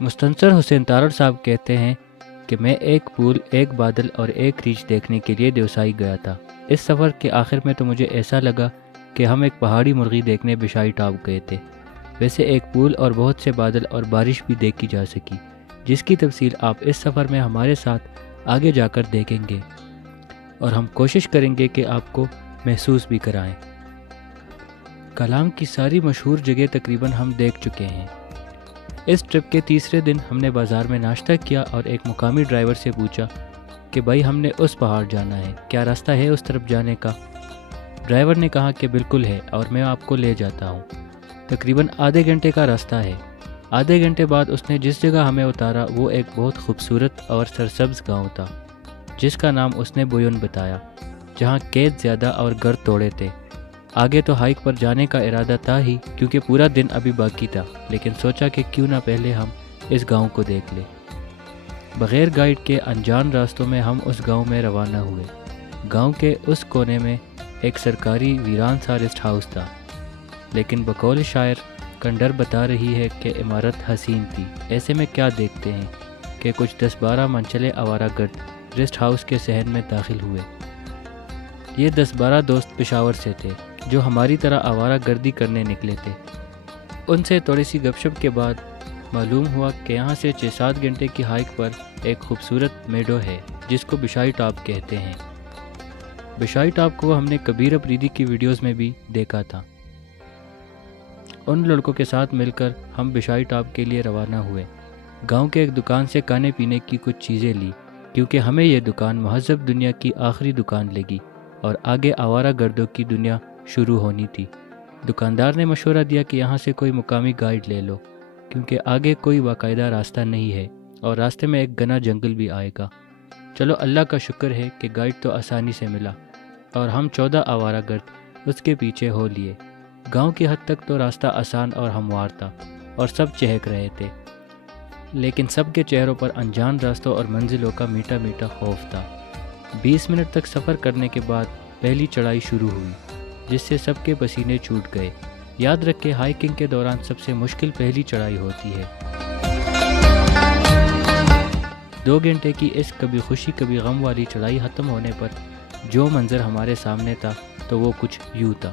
مستنصر حسین تارڑ صاحب کہتے ہیں کہ میں ایک پول، ایک بادل اور ایک ریچھ دیکھنے کے لیے دیوسائی گیا تھا۔ اس سفر کے آخر میں تو مجھے ایسا لگا کہ ہم ایک پہاڑی مرغی دیکھنے بشائی ٹاپ گئے تھے۔ ویسے ایک پول اور بہت سے بادل اور بارش بھی دیکھی جا سکی، جس کی تفصیل آپ اس سفر میں ہمارے ساتھ آگے جا کر دیکھیں گے، اور ہم کوشش کریں گے کہ آپ کو محسوس بھی کرائیں۔ کلام کی ساری مشہور جگہ تقریباً ہم دیکھ چکے ہیں۔ اس ٹرپ کے تیسرے دن ہم نے بازار میں ناشتہ کیا اور ایک مقامی ڈرائیور سے پوچھا کہ بھائی ہم نے اس پہاڑ جانا ہے، کیا راستہ ہے اس طرف جانے کا؟ ڈرائیور نے کہا کہ بالکل ہے اور میں آپ کو لے جاتا ہوں۔ تقریباً آدھے گھنٹے کا راستہ ہے۔ آدھے گھنٹے بعد اس نے جس جگہ ہمیں اتارا وہ ایک بہت خوبصورت اور سرسبز گاؤں تھا، جس کا نام اس نے بویون بتایا، جہاں کھیت زیادہ اور گھر توڑے تھے۔ آگے تو ہائیک پر جانے کا ارادہ تھا ہی، کیونکہ پورا دن ابھی باقی تھا، لیکن سوچا کہ کیوں نہ پہلے ہم اس گاؤں کو دیکھ لیں۔ بغیر گائیڈ کے انجان راستوں میں ہم اس گاؤں میں روانہ ہوئے۔ گاؤں کے اس کونے میں ایک سرکاری ویران سا ریسٹ ہاؤس تھا، لیکن بقول شاعر کنڈر بتا رہی ہے کہ عمارت حسین تھی۔ ایسے میں کیا دیکھتے ہیں کہ کچھ 10-12 منچلے آوارہ گرد ریسٹ ہاؤس کے صحن میں داخل ہوئے۔ یہ 10-12 دوست پشاور سے تھے، جو ہماری طرح آوارہ گردی کرنے نکلے تھے۔ ان سے تھوڑی سی گپ شپ کے بعد معلوم ہوا کہ یہاں سے 6-7 گھنٹے کی ہائیک پر ایک خوبصورت میڈو ہے، جس کو بشائی ٹاپ کہتے ہیں۔ بشائی ٹاپ کو ہم نے کبیر افریدی کی ویڈیوز میں بھی دیکھا تھا۔ ان لڑکوں کے ساتھ مل کر ہم بشائی ٹاپ کے لیے روانہ ہوئے۔ گاؤں کے ایک دکان سے کھانے پینے کی کچھ چیزیں لی، کیونکہ ہمیں یہ دکان مہذب دنیا کی آخری دکان لگی اور آگے آوارہ گردوں کی دنیا شروع ہونی تھی۔ دکاندار نے مشورہ دیا کہ یہاں سے کوئی مقامی گائیڈ لے لو، کیونکہ آگے کوئی باقاعدہ راستہ نہیں ہے اور راستے میں ایک گھنا جنگل بھی آئے گا۔ چلو اللہ کا شکر ہے کہ گائیڈ تو آسانی سے ملا، اور ہم 14 آوارہ گرد اس کے پیچھے ہو لیے۔ گاؤں کی حد تک تو راستہ آسان اور ہموار تھا، اور سب چہک رہے تھے، لیکن سب کے چہروں پر انجان راستوں اور منزلوں کا میٹھا میٹھا خوف تھا۔ 20 منٹ تک سفر کرنے کے بعد پہلی چڑھائی شروع ہوئی، جس سے سب کے پسینے چھوٹ گئے۔ یاد رکھیں، ہائیکنگ کے دوران سب سے مشکل پہلی چڑھائی ہوتی ہے۔ 2 گھنٹے کی اس کبھی خوشی کبھی غم والی چڑھائی ختم ہونے پر جو منظر ہمارے سامنے تھا تو وہ کچھ یوں تھا۔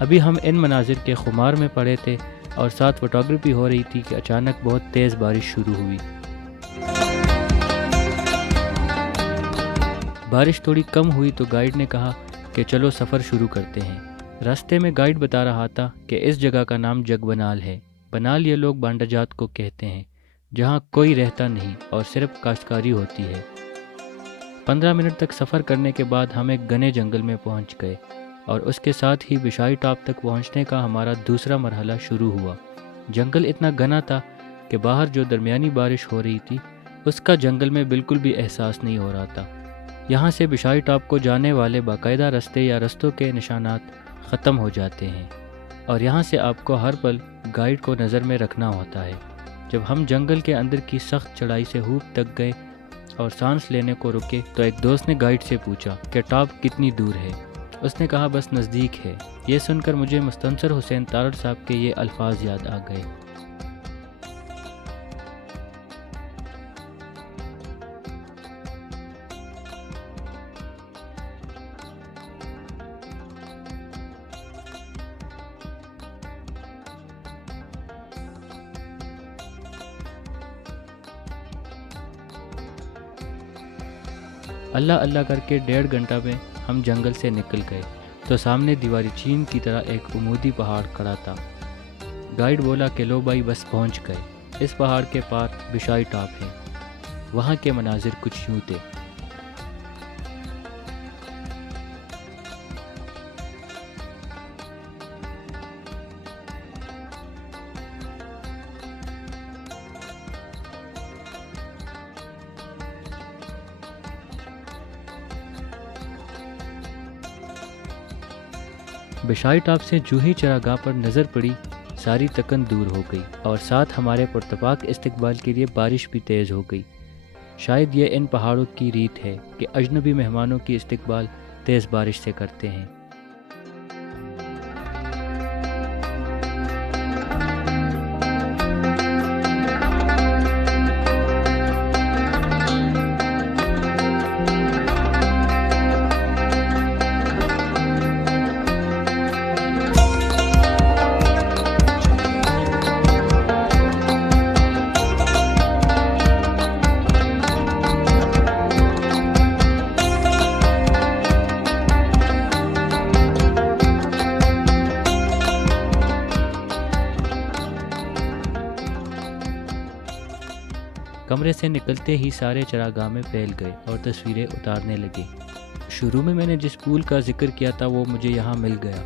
ابھی ہم ان مناظر کے خمار میں پڑے تھے اور ساتھ فوٹوگرافی ہو رہی تھی کہ اچانک بہت تیز بارش شروع ہوئی۔ بارش تھوڑی کم ہوئی تو گائیڈ نے کہا کہ چلو سفر شروع کرتے ہیں۔ راستے میں گائیڈ بتا رہا تھا کہ اس جگہ کا نام جگ بنال ہے۔ بنال یہ لوگ بانڈا جات کو کہتے ہیں، جہاں کوئی رہتا نہیں اور صرف کاشتکاری ہوتی ہے۔ 15 منٹ تک سفر کرنے کے بعد ہم ایک گھنے جنگل میں پہنچ گئے، اور اس کے ساتھ ہی بشائی ٹاپ تک پہنچنے کا ہمارا دوسرا مرحلہ شروع ہوا۔ جنگل اتنا گھنا تھا کہ باہر جو درمیانی بارش ہو رہی تھی، اس کا جنگل میں بالکل بھی احساس نہیں ہو رہا تھا۔ یہاں سے بشائی ٹاپ کو جانے والے باقاعدہ راستے یا رستوں کے نشانات ختم ہو جاتے ہیں، اور یہاں سے آپ کو ہر پل گائیڈ کو نظر میں رکھنا ہوتا ہے۔ جب ہم جنگل کے اندر کی سخت چڑھائی سے ہوپ تک گئے اور سانس لینے کو رکے تو ایک دوست نے گائیڈ سے پوچھا کہ ٹاپ کتنی دور ہے۔ اس نے کہا بس نزدیک ہے۔ یہ سن کر مجھے مستنصر حسین تارڑ صاحب کے یہ الفاظ یاد آ گئے۔ اللہ اللہ کر کے 1.5 گھنٹہ میں ہم جنگل سے نکل گئے تو سامنے دیواری چین کی طرح ایک عمودی پہاڑ کھڑا تھا۔ گائیڈ بولا کہ لو بھائی بس پہنچ گئے، اس پہاڑ کے پار بشائی ٹاپ ہے۔ وہاں کے مناظر کچھ یوں تھے۔ بشائی ٹاپ سے جو ہی چراگاہ پر نظر پڑی، ساری تکن دور ہو گئی، اور ساتھ ہمارے پرتپاک استقبال کے لیے بارش بھی تیز ہو گئی۔ شاید یہ ان پہاڑوں کی ریت ہے کہ اجنبی مہمانوں کی استقبال تیز بارش سے کرتے ہیں۔ کمرے سے نکلتے ہی سارے چراگاہ میں پھیل گئے اور تصویریں اتارنے لگے۔ شروع میں نے جس پول کا ذکر کیا تھا وہ مجھے یہاں مل گیا۔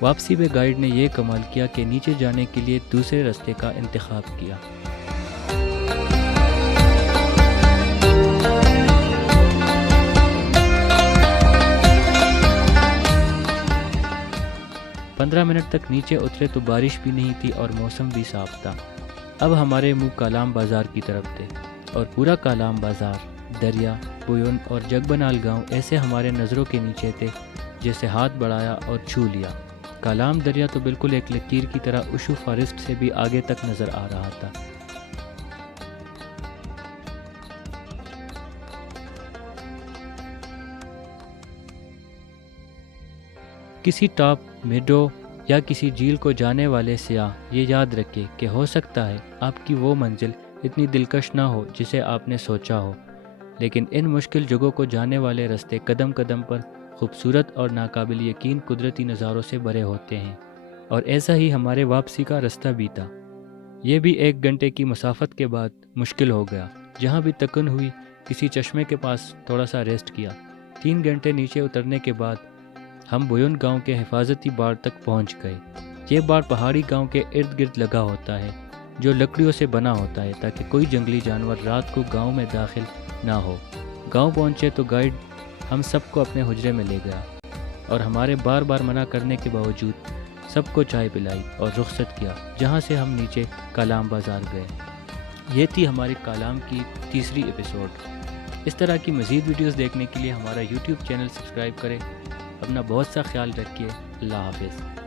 واپسی میں گائیڈ نے یہ کمال کیا کہ نیچے جانے کے لیے دوسرے راستے کا انتخاب کیا۔ پندرہ منٹ تک نیچے اترے تو بارش بھی نہیں تھی اور موسم بھی صاف تھا۔ اب ہمارے منہ کالام بازار کی طرف تھے اور پورا کالام بازار، دریا، بویون اور جگبنال گاؤں ایسے ہمارے نظروں کے نیچے تھے جیسے ہاتھ بڑھایا اور چھو لیا۔ کالام دریا تو بالکل ایک لکیر کی طرح اشو فارسٹ سے بھی آگے تک نظر آ رہا تھا۔ کسی ٹاپ، میڈو یا کسی جھیل کو جانے والے سیاح یہ یاد رکھے کہ ہو سکتا ہے آپ کی وہ منزل اتنی دلکش نہ ہو جسے آپ نے سوچا ہو، لیکن ان مشکل جگہوں کو جانے والے راستے قدم قدم پر خوبصورت اور ناقابل یقین قدرتی نظاروں سے بھرے ہوتے ہیں، اور ایسا ہی ہمارے واپسی کا راستہ بھی تھا۔ یہ بھی 1 گھنٹے کی مسافت کے بعد مشکل ہو گیا۔ جہاں بھی تکن ہوئی کسی چشمے کے پاس تھوڑا سا ریسٹ کیا۔ 3 گھنٹے نیچے اترنے کے بعد ہم بویون گاؤں کے حفاظتی باڑ تک پہنچ گئے۔ یہ باڑ پہاڑی گاؤں کے ارد گرد لگا ہوتا ہے جو لکڑیوں سے بنا ہوتا ہے تاکہ کوئی جنگلی جانور رات کو گاؤں میں داخل نہ ہو۔ گاؤں پہنچے تو گائیڈ ہم سب کو اپنے حجرے میں لے گیا اور ہمارے بار بار منع کرنے کے باوجود سب کو چائے پلائی اور رخصت کیا، جہاں سے ہم نیچے کالام بازار گئے۔ یہ تھی ہماری کالام کی تیسری ایپیسوڈ۔ اس طرح کی مزید ویڈیوز دیکھنے کے لیے ہمارا یوٹیوب چینل سبسکرائب کریں۔ اپنا بہت سا خیال رکھیے۔ اللہ حافظ۔